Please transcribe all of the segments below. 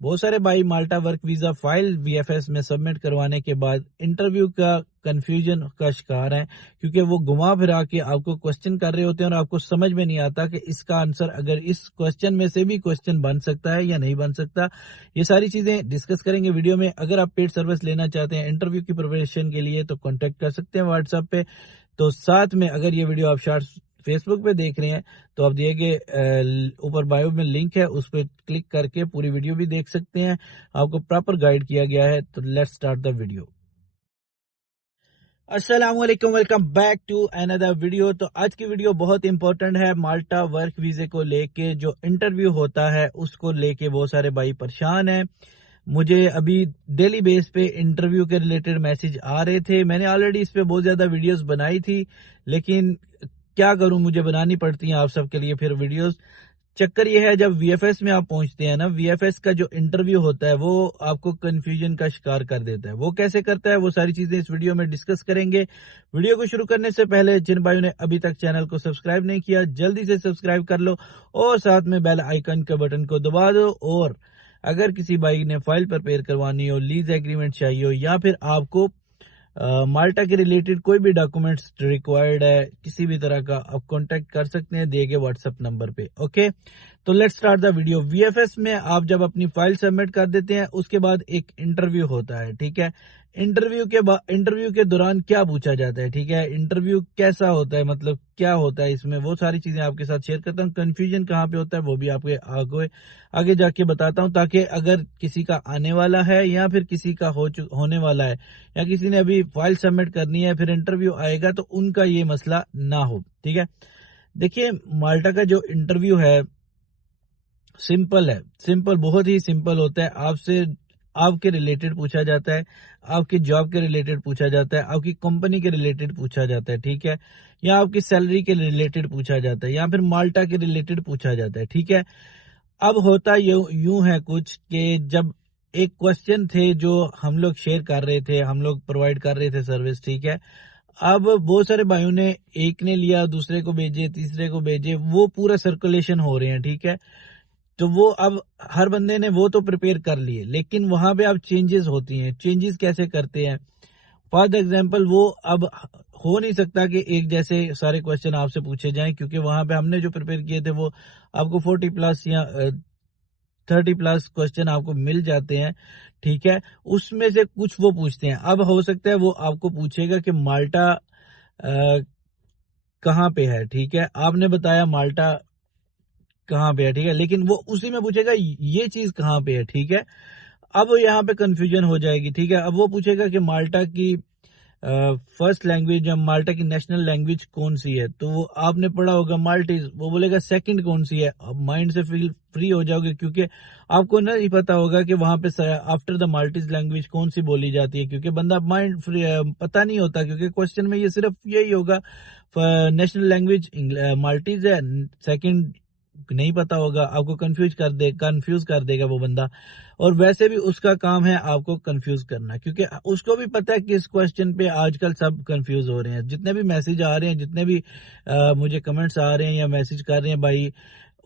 بہت سارے بھائی مالٹا ورک ویزا فائل VFS میں سبمٹ کروانے کے بعد انٹرویو کا کنفیوژن کا شکار ہیں، کیونکہ وہ گھما پھرا کے آپ کو کوسچن کر رہے ہوتے ہیں اور آپ کو سمجھ میں نہیں آتا کہ اس کا آنسر اگر اس کوسچن میں سے بھی کوسچن بن سکتا ہے یا نہیں بن سکتا۔ یہ ساری چیزیں ڈسکس کریں گے ویڈیو میں۔ اگر آپ پیڈ سروس لینا چاہتے ہیں انٹرویو کی پریپریشن کے لیے تو کانٹیکٹ کر سکتے ہیں واٹس ایپ پہ۔ تو ساتھ میں اگر یہ ویڈیو آپ شارٹس فیس بک پہ دیکھ رہے ہیں تو آپ دیے گئے اوپر بایو میں لنک ہے، اس پہ کلک کر کے پوری ویڈیو بھی دیکھ سکتے ہیں، آپ کو پراپر گائیڈ کیا گیا ہے۔ تو لیٹس سٹارٹ دا ویڈیو۔ السلام علیکم، ویلکم بیک ٹو اندر ویڈیو۔ تو آج کی ویڈیو بہت امپورٹنٹ ہے مالٹا ورک ویزے کو لے کے۔ جو انٹرویو ہوتا ہے اس کو لے کے بہت سارے بھائی پریشان ہیں۔ مجھے ابھی ڈیلی بیس پہ انٹرویو کے ریلیٹڈ میسج آ رہے تھے۔ میں نے آلریڈی اس پہ بہت زیادہ ویڈیوز بنائی تھی، لیکن کیا کروں، مجھے بنانی پڑتی ہیں آپ سب کے لیے پھر ویڈیوز۔ چکر یہ ہے جب VFS میں آپ پہنچتے ہیں نا، VFS کا جو انٹرویو ہوتا ہے وہ آپ کو کنفیوژن کا شکار کر دیتا ہے۔ وہ کیسے کرتا ہے وہ ساری چیزیں اس ویڈیو میں ڈسکس کریں گے۔ ویڈیو کو شروع کرنے سے پہلے جن بھائیوں نے ابھی تک چینل کو سبسکرائب نہیں کیا جلدی سے سبسکرائب کر لو اور ساتھ میں بیل آئیکن کے بٹن کو دبا دو۔ اور اگر کسی بھائی نے فائل پریپیئر کروانی ہو، لیز ایگریمنٹ چاہیے ہو، یا پھر آپ کو مالٹا کے ریلیٹڈ کوئی بھی ڈاکومنٹس ریکوائرڈ ہے کسی بھی طرح کا، آپ کانٹیکٹ کر سکتے ہیں دیے گئے واٹس ایپ نمبر پہ۔ اوکے، تو let's start the video. VFS میں آپ جب اپنی فائل سبمٹ کر دیتے ہیں اس کے بعد ایک انٹرویو ہوتا ہے، ٹھیک ہے۔ انٹرویو کے دوران کیا پوچھا جاتا ہے، ٹھیک ہے، انٹرویو کیسا ہوتا ہے، مطلب کیا ہوتا ہے اس میں، وہ ساری چیزیں آپ کے ساتھ شیئر کرتا ہوں۔ کنفیوژن کہاں پہ ہوتا ہے وہ بھی آپ کے آگے جا کے بتاتا ہوں، تاکہ اگر کسی کا آنے والا ہے یا پھر کسی کا ہونے والا ہے یا کسی نے ابھی فائل سبمٹ کرنی ہے پھر انٹرویو آئے گا تو ان کا یہ مسئلہ نہ ہو، ٹھیک ہے۔ دیکھیے مالٹا کا جو انٹرویو ہے سمپل ہے، سمپل بہت ہی سمپل ہوتا ہے۔ آپ سے آپ کے ریلیٹڈ پوچھا جاتا ہے، آپ کی جاب کے ریلیٹڈ پوچھا جاتا ہے، آپ کی کمپنی کے ریلیٹڈ پوچھا جاتا ہے، ٹھیک ہے، یا آپ کی سیلری کے ریلیٹڈ پوچھا جاتا ہے، یا پھر مالٹا کے ریلیٹڈ پوچھا جاتا ہے، ٹھیک ہے۔ اب ہوتا یوں ہے کچھ کہ جب ایک کوسچن تھے جو ہم لوگ شیئر کر رہے تھے، ہم لوگ پرووائڈ کر رہے تھے سروس، ٹھیک ہے۔ اب بہت سارے بھائیوں نے ایک نے لیا، دوسرے کو بھیجے، تیسرے کو بھیجے، وہ پورا سرکولیشن ہو رہے ہیں، ٹھیک ہے۔ تو وہ اب ہر بندے نے وہ تو پریپیئر کر لیے، لیکن وہاں پہ اب چینجز ہوتی ہیں۔ چینجز کیسے کرتے ہیں؟ فار ایگزامپل وہ اب ہو نہیں سکتا کہ ایک جیسے سارے کوسچن آپ سے پوچھے جائیں، کیونکہ وہاں پہ ہم نے جو پریپیئر کیے تھے وہ آپ کو 40+ یا 30+ کوسچن آپ کو مل جاتے ہیں، ٹھیک ہے۔ اس میں سے کچھ وہ پوچھتے ہیں۔ اب ہو سکتا ہے وہ آپ کو پوچھے گا کہ مالٹا کہاں پہ ہے، ٹھیک ہے، آپ نے بتایا مالٹا کہاں پہ ہے، ٹھیک ہے، لیکن وہ اسی میں پوچھے گا یہ چیز کہاں پہ ہے، ٹھیک ہے۔ اب یہاں پہ کنفیوژن ہو جائے گی، ٹھیک ہے۔ اب وہ پوچھے گا کہ مالٹا کی فرسٹ لینگویج یا مالٹا کی نیشنل لینگویج کون سی ہے، تو وہ آپ نے پڑھا ہوگا مالٹیز، وہ بولے گا سیکنڈ کون سی ہے۔ اب مائنڈ سے فری ہو جاؤ گے، کیونکہ آپ کو نہیں پتا ہوگا کہ وہاں پہ آفٹر دا مالٹیز لینگویج کون سی بولی جاتی ہے، کیونکہ بندہ مائنڈ فری پتا نہیں ہوتا، کیونکہ کوسچن میں یہ صرف یہی ہوگا نیشنل لینگویج مالٹیز ہے، سیکنڈ نہیں پتا ہوگا، آپ کو کنفیوز کر دے گا وہ بندہ۔ اور ویسے بھی اس کا کام ہے آپ کو کنفیوز کرنا، کیونکہ اس کو بھی پتا ہے کہ اس کوسچن پہ آج کل سب کنفیوز ہو رہے ہیں۔ جتنے بھی میسج آ رہے ہیں، جتنے بھی مجھے کمنٹس آ رہے ہیں یا میسج کر رہے ہیں بھائی،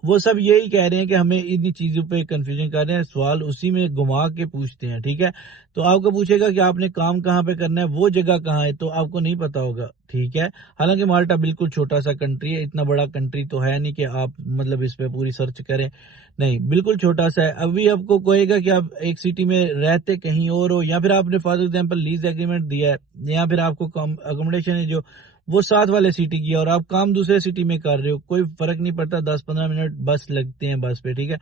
وہ سب یہی کہہ رہے ہیں کہ ہمیں انہی چیزوں پہ کنفیوژن کر رہے ہیں، سوال اسی میں گھما کے پوچھتے ہیں، ٹھیک ہے۔ تو آپ کو پوچھے گا کہ آپ نے کام کہاں پہ کرنا ہے، وہ جگہ کہاں ہے، تو آپ کو نہیں پتا ہوگا، ٹھیک ہے۔ حالانکہ مالٹا بالکل چھوٹا سا کنٹری ہے، اتنا بڑا کنٹری تو ہے نہیں کہ آپ مطلب اس پہ پوری سرچ کریں، نہیں، بالکل چھوٹا سا ہے۔ ابھی آپ کو کہے گا کہ آپ ایک سٹی میں رہتے کہیں اور ہو، یا پھر آپ نے فار ایگزامپل لیز ایگریمنٹ دیا ہے، یا پھر آپ کو اکوموڈیشن ہے جو وہ ساتھ والے سٹی کی ہے اور آپ کام دوسرے سٹی میں کر رہے ہو، کوئی فرق نہیں پڑتا، 10-15 منٹ بس لگتے ہیں بس پہ، ٹھیک ہے،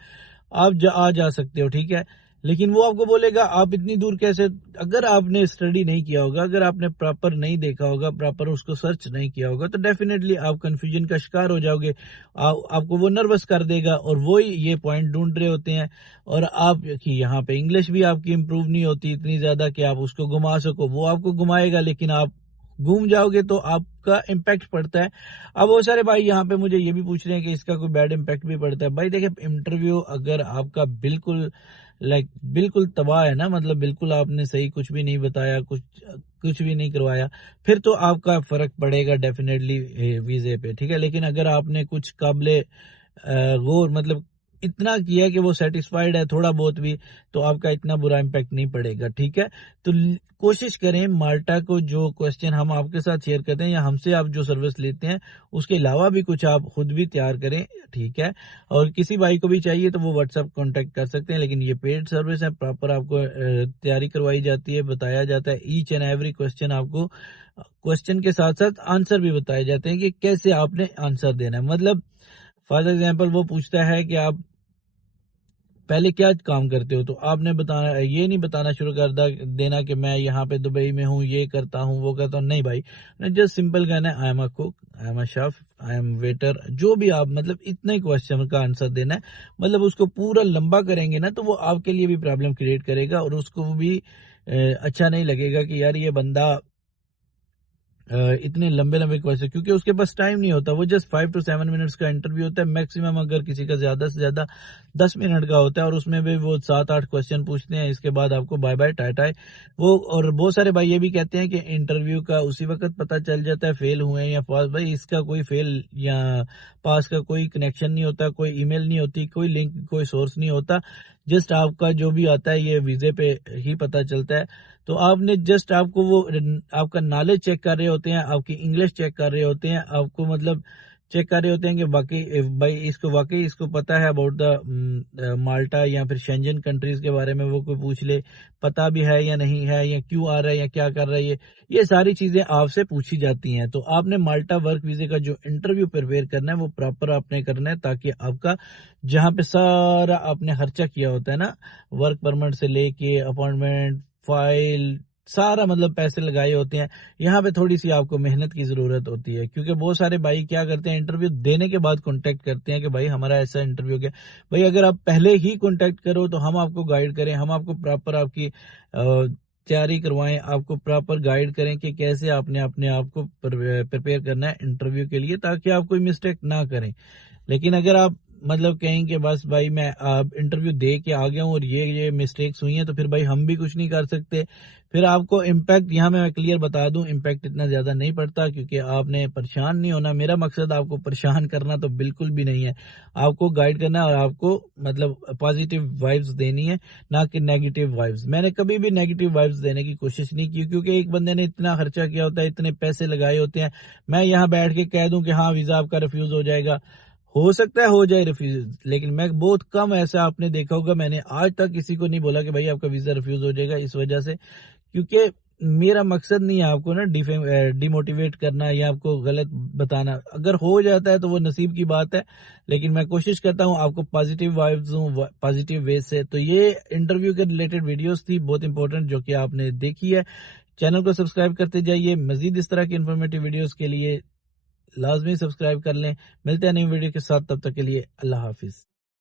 آپ جا سکتے ہو، ٹھیک ہے۔ لیکن وہ آپ کو بولے گا آپ اتنی دور کیسے، اگر آپ نے اسٹڈی نہیں کیا ہوگا، اگر آپ نے پراپر نہیں دیکھا ہوگا، پراپر اس کو سرچ نہیں کیا ہوگا، تو ڈیفینیٹلی آپ کنفیوژن کا شکار ہو جاؤ گے، آپ کو وہ نروس کر دے گا، اور وہی یہ پوائنٹ ڈھونڈ رہے ہوتے ہیں۔ اور آپ کی یہاں پہ انگلش بھی آپ کی امپروو نہیں ہوتی اتنی زیادہ کہ آپ اس کو گھما سکو، وہ آپ کو گھمائے گا لیکن آپ گھوم جاؤ گے تو آپ کا امپیکٹ پڑتا ہے۔ اب بہت سارے بھائی یہاں پہ مجھے یہ بھی پوچھ رہے ہیں کہ اس کا کوئی بیڈ امپیکٹ بھی پڑتا ہے۔ بھائی دیکھیں، انٹرویو اگر آپ کا بالکل تباہ ہے نا، مطلب بالکل آپ نے صحیح کچھ بھی نہیں بتایا، کچھ بھی نہیں کروایا، پھر تو آپ کا فرق پڑے گا ڈیفینیٹلی ویزے پہ، ٹھیک ہے۔ لیکن اگر آپ نے کچھ قابل غور مطلب اتنا کیا کہ وہ سیٹسفائیڈ ہے تھوڑا بہت بھی، تو آپ کا اتنا برا امپیکٹ نہیں پڑے گا. ٹھیک ہے، تو کوشش کریں مالٹا کو جو کوسچن ہم آپ کے ساتھ شیئر کرتے ہیں یا ہم سے آپ جو سروس لیتے ہیں اس کے علاوہ بھی کچھ آپ خود بھی تیار کریں. ٹھیک ہے، اور کسی بھائی کو بھی چاہیے تو وہ واٹس ایپ کانٹیکٹ کر سکتے ہیں، لیکن یہ پیڈ سروس ہے، پراپر آپ کو تیاری کروائی جاتی ہے، بتایا جاتا ہے ایچ اینڈ ایوری کوسچن. آپ کو کوسچن کے ساتھ ساتھ آنسر بھی بتائے جاتے ہیں کہ کیسے آپ نے آنسر دینا ہے. مطلب فار ایگزامپل وہ پوچھتا ہے کہ آپ پہلے کیا کام کرتے ہو، تو آپ نے بتانا، یہ نہیں بتانا شروع کر دینا کہ میں یہاں پہ دبئی میں ہوں، یہ کرتا ہوں وہ کرتا ہوں. نہیں بھائی، جسٹ سمپل کہنا ہے I am a cook, I am a chef, I am waiter, جو بھی آپ مطلب اتنے کوسچن کا آنسر دینا ہے. مطلب اس کو پورا لمبا کریں گے نا تو وہ آپ کے لیے بھی پرابلم کریٹ کرے گا، اور اس کو بھی اچھا نہیں لگے گا کہ یار یہ بندہ اتنے لمبے کویسچن، کیونکہ اس کے پاس ٹائم نہیں ہوتا. وہ جسٹ 5 to 7 منٹس کا انٹرویو ہوتا ہے میکسیمم، اگر کسی کا زیادہ سے زیادہ 10 منٹ کا ہوتا ہے، اور اس میں بھی وہ 7-8 کوسچن پوچھتے ہیں. اس کے بعد آپ کو بائے بائے ٹائے ٹائے. وہ اور بہت سارے بھائی یہ بھی کہتے ہیں کہ انٹرویو کا اسی وقت پتہ چل جاتا ہے فیل ہوئے یا پاس. بھائی اس کا کوئی فیل یا پاس کا کوئی کنیکشن نہیں ہوتا، کوئی ای میل نہیں ہوتی، کوئی لنک، کوئی سورس نہیں ہوتا. جسٹ آپ کا جو بھی آتا ہے یہ ویزے پہ ہی پتہ چلتا ہے. تو آپ نے جسٹ آپ کو وہ آپ کا نالج چیک کر رہے ہوتے ہیں، آپ کی انگلش چیک کر رہے ہوتے ہیں، آپ کو مطلب چیک کر رہے ہوتے ہیں کہ باقی بھائی اس کو پتا ہے اباؤٹ دا مالٹا یا پھر شینجن کنٹریز کے بارے میں. وہ کوئی پوچھ لے پتا بھی ہے یا نہیں ہے، یا کیوں آ رہا ہے یا کیا کر رہا ہے، یہ ساری چیزیں آپ سے پوچھی جاتی ہیں. تو آپ نے مالٹا ورک ویزے کا جو انٹرویو پریپیئر کرنا ہے وہ پراپر آپ نے کرنا ہے، تاکہ آپ کا جہاں پہ سارا آپ نے خرچہ کیا ہوتا ہے نا، ورک پرمٹ سے لے کے اپوائنٹمنٹ، فائل، سارا مطلب پیسے لگائے ہوتے ہیں، یہاں پہ تھوڑی سی آپ کو محنت کی ضرورت ہوتی ہے. کیونکہ بہت سارے بھائی کیا کرتے ہیں، انٹرویو دینے کے بعد کانٹیکٹ کرتے ہیں کہ بھائی ہمارا ایسا انٹرویو کیا. بھائی اگر آپ پہلے ہی کانٹیکٹ کرو تو ہم آپ کو گائیڈ کریں، ہم آپ کو پراپر آپ کی تیاری کروائیں، آپ کو پراپر گائیڈ کریں کہ کیسے آپ نے اپنے آپ کو پریپیئر کرنا ہے انٹرویو کے لیے، تاکہ آپ کوئی مسٹیک نہ کریں. لیکن اگر آپ مطلب کہیں کہ بس بھائی میں انٹرویو دے کے آ گیا ہوں اور یہ مسٹیکس ہوئی ہیں، تو پھر بھائی ہم بھی کچھ نہیں کر سکتے. پھر آپ کو امپیکٹ، یہاں میں کلیئر بتا دوں، امپیکٹ اتنا زیادہ نہیں پڑتا، کیونکہ آپ نے پریشان نہیں ہونا. میرا مقصد آپ کو پریشان کرنا تو بالکل بھی نہیں ہے، آپ کو گائیڈ کرنا ہے اور آپ کو مطلب پازیٹیو وائبز دینی ہے، نہ کہ نیگیٹیو وائبز. میں نے کبھی بھی نیگیٹیو وائبز دینے کی کوشش نہیں کی، کیونکہ ایک بندے نے اتنا خرچہ کیا ہوتا ہے، اتنے پیسے لگائے ہوتے ہیں. میں یہاں بیٹھ کے کہہ دوں کہ ہاں ویزا آپ کا ریفیوز ہو جائے گا، ہو سکتا ہے ہو جائے ریفیوز، لیکن میں بہت کم ایسا آپ نے دیکھا ہوگا، میں نے آج تک کسی کو نہیں بولا کہ بھائی آپ کا ویزا ریفیوز ہو جائے گا اس وجہ سے. کیونکہ میرا مقصد نہیں ہے آپ کو نا ڈی موٹیویٹ کرنا یا آپ کو غلط بتانا. اگر ہو جاتا ہے تو وہ نصیب کی بات ہے، لیکن میں کوشش کرتا ہوں آپ کو پازیٹیو وائبز ہوں، پازیٹیو ویز سے. تو یہ انٹرویو کے ریلیٹڈ ویڈیوز تھی بہت امپورٹنٹ، جو کہ آپ نے دیکھی ہے. چینل کو سبسکرائب کرتے جائیے، مزید اس طرح کی انفارمیٹیو ویڈیوز کے لیے لازمی سبسکرائب کر لیں. ملتے ہیں نئی ویڈیو کے ساتھ، تب تک کے لیے اللہ حافظ.